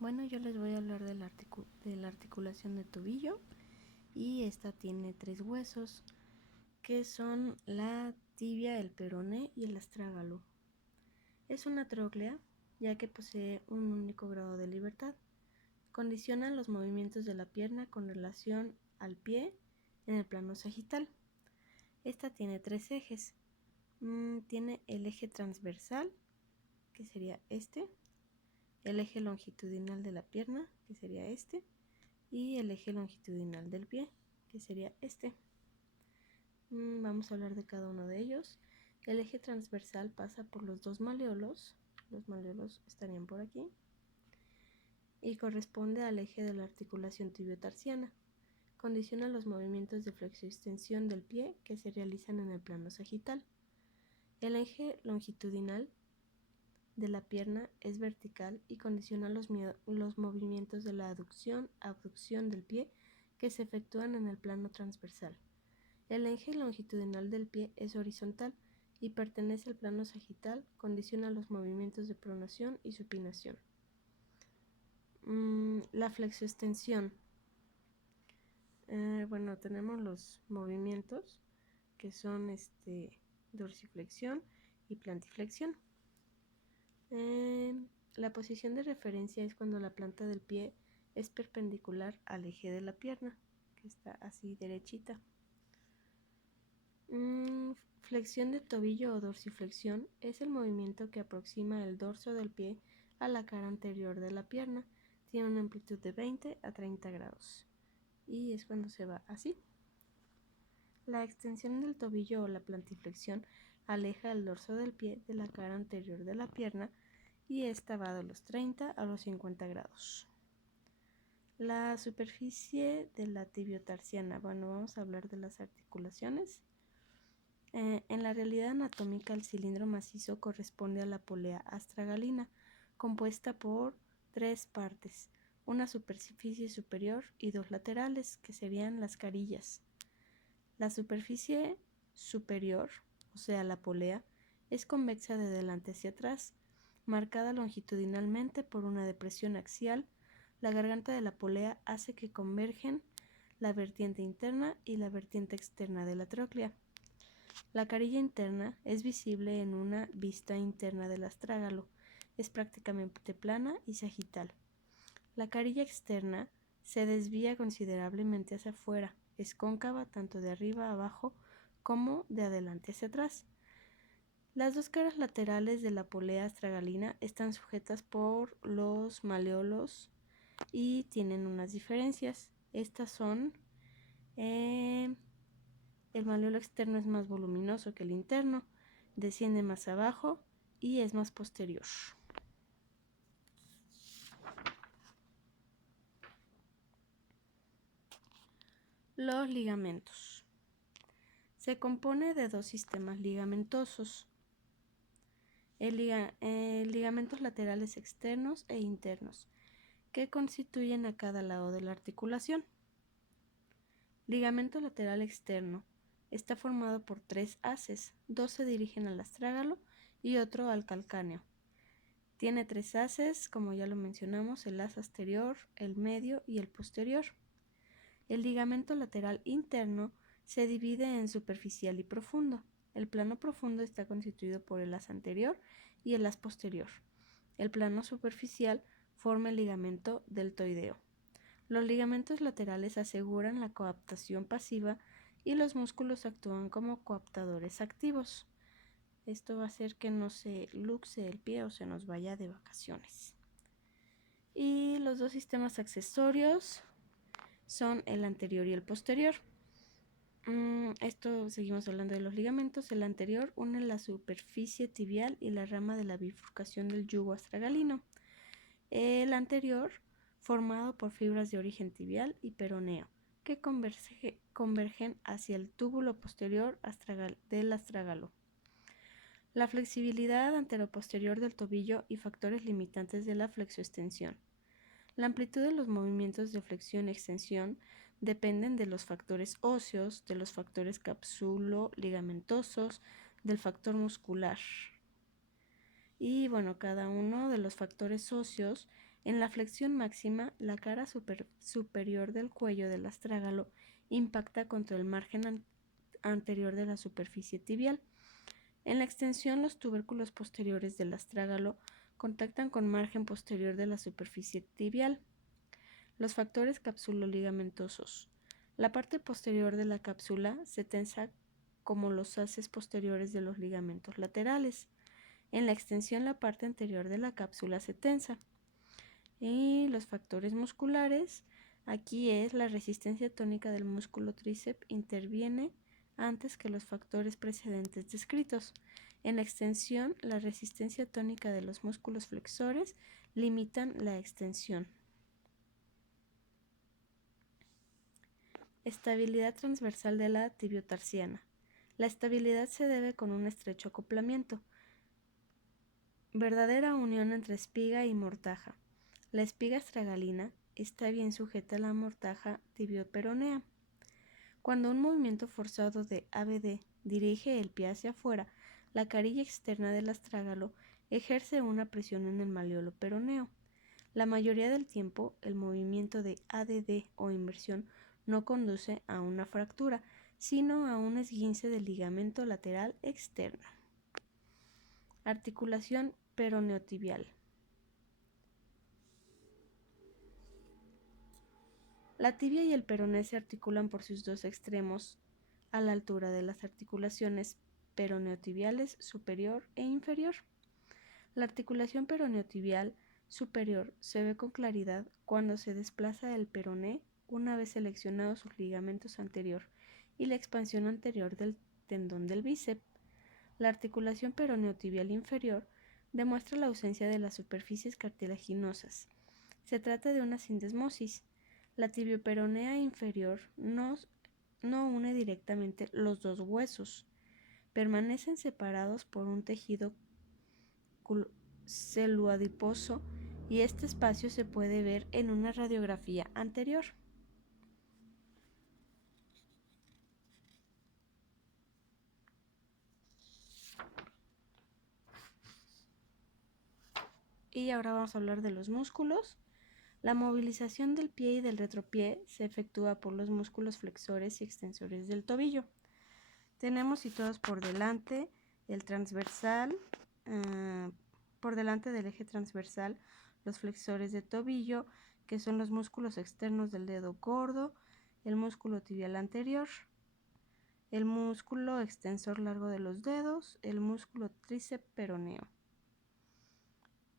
Bueno, yo les voy a hablar de la articulación de tobillo y esta tiene 3 huesos que son la tibia, el peroné y el astrágalo. Es una tróclea ya que posee un único grado de libertad. Condiciona los movimientos de la pierna con relación al pie en el plano sagital. Esta tiene 3 ejes. Tiene el eje transversal, que sería este, el eje longitudinal de la pierna, que sería este, y el eje longitudinal del pie, que sería este. Vamos a hablar de cada uno de ellos. El eje transversal pasa por los 2 maleolos. Los maleolos estarían por aquí. Y corresponde al eje de la articulación tibiotarsiana. Condiciona los movimientos de flexo-extensión del pie que se realizan en el plano sagital. El eje longitudinal de la pierna es vertical y condiciona los movimientos de la aducción, abducción del pie que se efectúan en el plano transversal. El eje longitudinal del pie es horizontal y pertenece al plano sagital, condiciona los movimientos de pronación y supinación. La flexoextensión. Tenemos los movimientos que son dorsiflexión y plantiflexión. La posición de referencia es cuando la planta del pie es perpendicular al eje de la pierna, que está así derechita. Flexión de tobillo o dorsiflexión es el movimiento que aproxima el dorso del pie a la cara anterior de la pierna. Tiene una amplitud de 20 a 30 grados y es cuando se va así. La extensión del tobillo o la plantiflexión aleja el dorso del pie de la cara anterior de la pierna y esta va de los 30 a los 50 grados. La superficie de la tibiotarsiana. Vamos a hablar de las articulaciones. En la realidad anatómica, el cilindro macizo corresponde a la polea astragalina, compuesta por 3 partes, una superficie superior y 2 laterales, que serían las carillas. La superficie superior, o sea, la polea, es convexa de delante hacia atrás, marcada longitudinalmente por una depresión axial. La garganta de la polea hace que convergen la vertiente interna y la vertiente externa de la tróclea. La carilla interna es visible en una vista interna del astrágalo. Es prácticamente plana y sagital. La carilla externa se desvía considerablemente hacia afuera. Es cóncava tanto de arriba a abajo como de adelante hacia atrás. Las 2 caras laterales de la polea astragalina están sujetas por los maleolos y tienen unas diferencias. Estas son: el maleolo externo es más voluminoso que el interno, desciende más abajo y es más posterior. Los ligamentos. Se compone de 2 sistemas ligamentosos: ligamentos laterales externos e internos, que constituyen a cada lado de la articulación. Ligamento lateral externo está formado por 3 haces, 2 se dirigen al astrágalo y otro al calcáneo. Tiene 3 haces, como ya lo mencionamos, el haz anterior, el medio y el posterior. El ligamento lateral interno se divide en superficial y profundo. El plano profundo está constituido por el haz anterior y el haz posterior. El plano superficial forma el ligamento deltoideo. Los ligamentos laterales aseguran la coaptación pasiva y los músculos actúan como coaptadores activos. Esto va a hacer que no se luxe el pie o se nos vaya de vacaciones. Y los 2 sistemas accesorios son el anterior y el posterior. Seguimos hablando de los ligamentos. El anterior une la superficie tibial y la rama de la bifurcación del yugo astragalino. El anterior, formado por fibras de origen tibial y peroneo, que convergen hacia el túbulo posterior del astrágalo. La flexibilidad anteroposterior del tobillo y factores limitantes de la flexoextensión. La amplitud de los movimientos de flexión y extensión dependen de los factores óseos, de los factores capsulo-ligamentosos, del factor muscular. Y cada uno de los factores óseos En la flexión máxima, la cara superior del cuello del astrágalo impacta contra el margen anterior de la superficie tibial. En la extensión, los tubérculos posteriores del astrágalo contactan con margen posterior de la superficie tibial. Los factores capsuloligamentosos. La parte posterior de la cápsula se tensa como los haces posteriores de los ligamentos laterales. En la extensión, la parte anterior de la cápsula se tensa. Y los factores musculares, aquí es la resistencia tónica del músculo tríceps interviene antes que los factores precedentes descritos. En la extensión, la resistencia tónica de los músculos flexores limitan la extensión. Estabilidad transversal de la tibiotarsiana. La estabilidad se debe con un estrecho acoplamiento. Verdadera unión entre espiga y mortaja. La espiga astragalina está bien sujeta a la mortaja tibioperonea. Cuando un movimiento forzado de ABD dirige el pie hacia afuera, la carilla externa del astrágalo ejerce una presión en el malleolo peroneo. La mayoría del tiempo, el movimiento de ADD o inversión no conduce a una fractura, sino a un esguince del ligamento lateral externo. Articulación peroneotibial. La tibia y el peroné se articulan por sus dos extremos a la altura de las articulaciones peroneotibiales superior e inferior. La articulación peroneotibial superior se ve con claridad cuando se desplaza el peroné una vez seleccionados sus ligamentos anterior y la expansión anterior del tendón del bíceps. La articulación peroneotibial inferior demuestra la ausencia de las superficies cartilaginosas. Se trata de una sindesmosis. La tibioperonea inferior no une directamente los dos huesos. Permanecen separados por un tejido celuadiposo y este espacio se puede ver en una radiografía anterior. Y ahora vamos a hablar de los músculos. La movilización del pie y del retropié se efectúa por los músculos flexores y extensores del tobillo. Tenemos situados por delante el transversal, por delante del eje transversal, los flexores de tobillo, que son los músculos externos del dedo gordo, el músculo tibial anterior, el músculo extensor largo de los dedos, el músculo tríceps peroneo.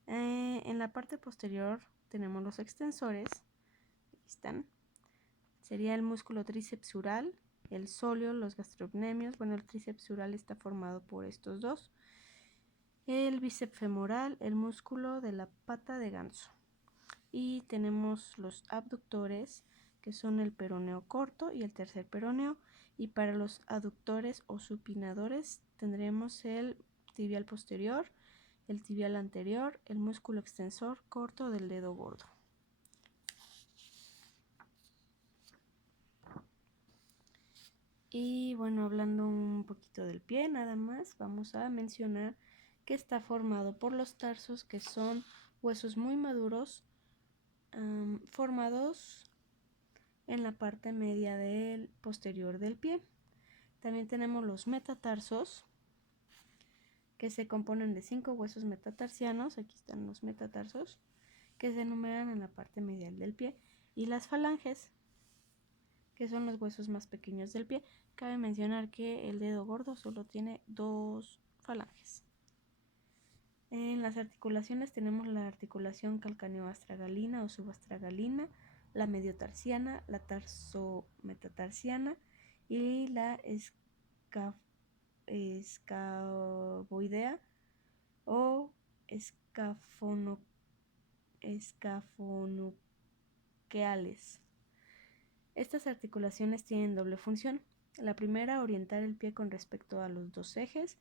En la parte posterior tenemos los extensores, aquí están, sería el músculo tríceps sural, el sóleo, los gastrocnemios. Bueno, el tríceps sural está formado por estos dos, el bíceps femoral, el músculo de la pata de ganso. Y tenemos los abductores, que son el peroneo corto y el tercer peroneo. Y para los aductores o supinadores tendremos el tibial posterior, el tibial anterior, el músculo extensor corto del dedo gordo. Y bueno, hablando un poquito del pie, nada más, vamos a mencionar que está formado por los tarsos, que son huesos muy maduros, formados en la parte media del posterior del pie. También tenemos los metatarsos, que se componen de 5 huesos metatarsianos, aquí están los metatarsos, que se enumeran en la parte medial del pie, y las falanges, que son los huesos más pequeños del pie. Cabe mencionar que el dedo gordo solo tiene 2 falanges. En las articulaciones tenemos la articulación calcáneo-astragalina o subastragalina, la mediotarsiana, la tarsometatarsiana y la escafoidea o escafonuqueales. Estas articulaciones tienen doble función. La primera, orientar el pie con respecto a los dos ejes,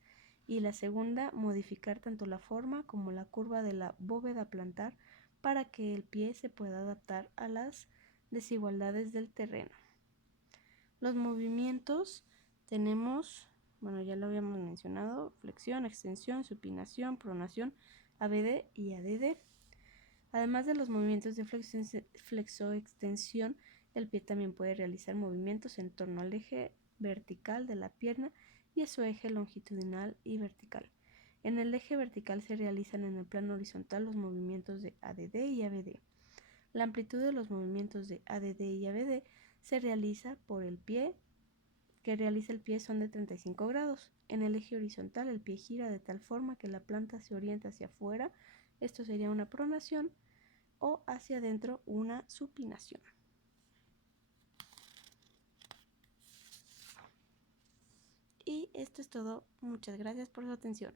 y la segunda, modificar tanto la forma como la curva de la bóveda plantar para que el pie se pueda adaptar a las desigualdades del terreno. Los movimientos tenemos, bueno, ya lo habíamos mencionado, flexión, extensión, supinación, pronación, ABD y ADD. Además de los movimientos de flexoextensión, el pie también puede realizar movimientos en torno al eje vertical de la pierna y a su eje longitudinal y vertical. En el eje vertical se realizan en el plano horizontal los movimientos de ADD y ABD. La amplitud de los movimientos de ADD y ABD se realiza por el pie que realiza el pie son de 35 grados. En el eje horizontal el pie gira de tal forma que la planta se orienta hacia afuera, esto sería una pronación, o hacia adentro una supinación. Y esto es todo. Muchas gracias por su atención.